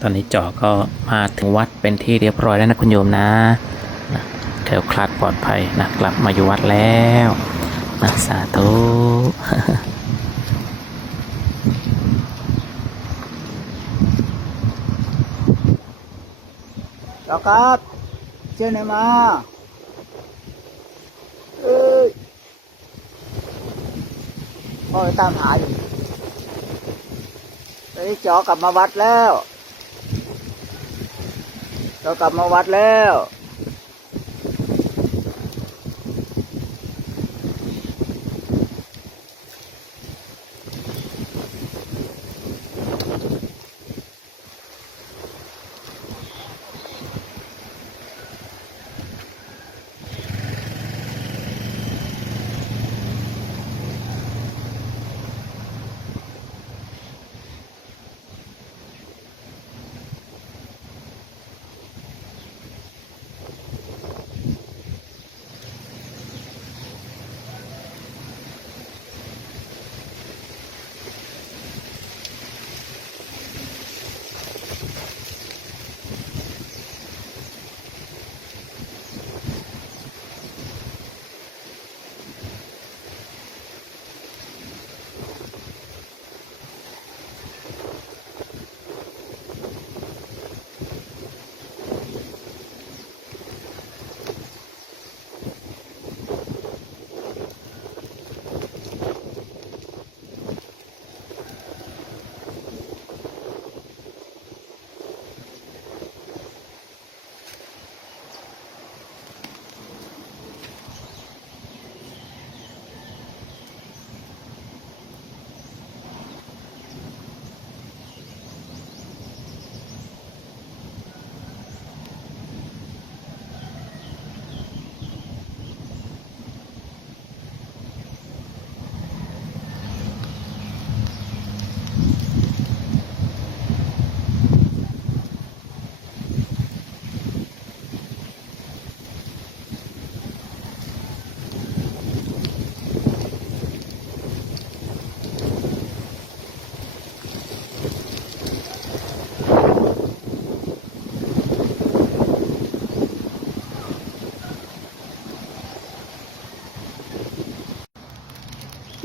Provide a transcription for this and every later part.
ตอนนี้จอก็มาถึงวัดเป็นที่เรียบร้อยแล้วนะคุณโยมนะแถวคลาดปลอดภัยนะกลับมาอยู่วัดแล้วนะสาธุแล้วครับเชื่อไหนมาเอ้ยพ่อตามหาอยู่ตอนนี้จอกลับมาวัดแล้ว เรากลับมาวัดแล้ว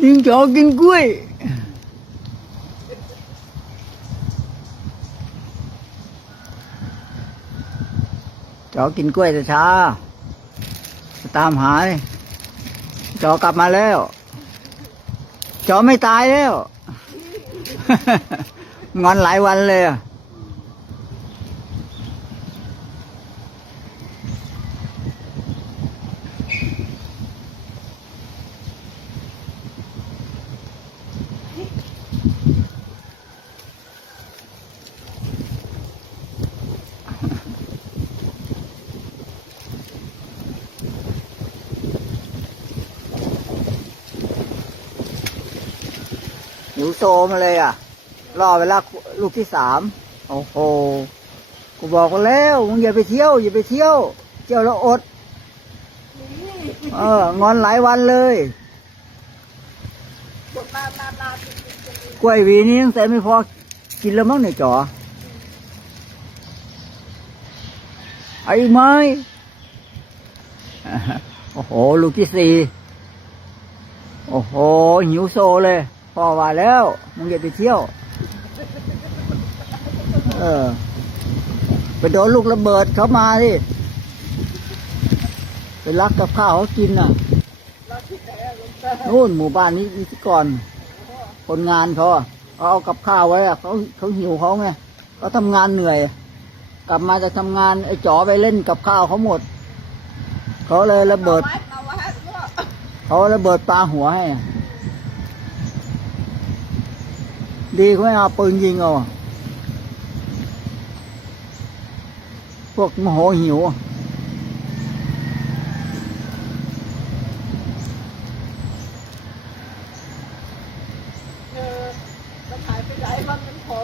ยิงจอกินกล้วยจอกินกล้วยแต่เช้าตามหายจอกลับมาแล้ว จอไม่ตายแล้ว งอนหลายวันเลย อะหิวโซมาเลยอะ รอเวลาลูกที่สามโอ้โหกูบอกกันแล้วมึงอย่าไปเที่ยว อย่าไปเที่ยว เที่ยวแล้วอด เอองอนหลายวันเลยกล้วยวีนี้ตั้งแต่ไม่พอกินแล้วมั้งเนี่ยจ๋อไอ้ไม้โอ้โห ลูกที่สี่โอ้โห หิวโซเลย พ่อว่าแล้วมึงอย่าไปเที่ยว เออ ไปโดนลูกระเบิดเขามาดิไปลักกับข้าวเขากินน่ะนู่นหมู่บ้านนี้นิติกรคนงานเขาเขาเอากับข้าวไว้เขาเขาหิวเขาไงเขาทำงานเหนื่อย กลับมาจะทำงานไอ้จ๋อไปเล่นกับข้าวเขาหมด เขาเลยระเบิด เขาระเบิดปลาหัวให้ ดีเขาไม่เอาปืนยิงเอาอะพวกโมโหหิว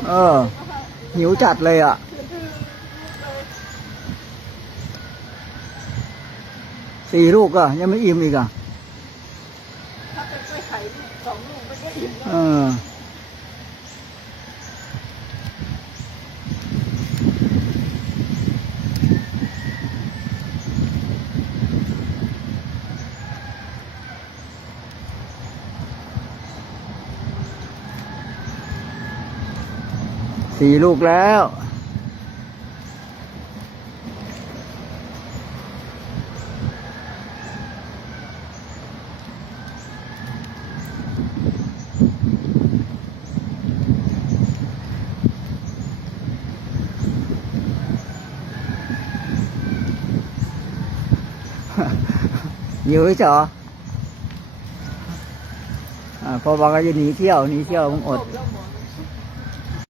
เออ หิวจัดเลยอะสี่ลูกอะ ยังไม่อิ่มอีกอะเออ สี่ลูกแล้วอยู่เฉยอ่าพอบอกว่าจะหนีเที่ยวหนีเที่ยวมึงอด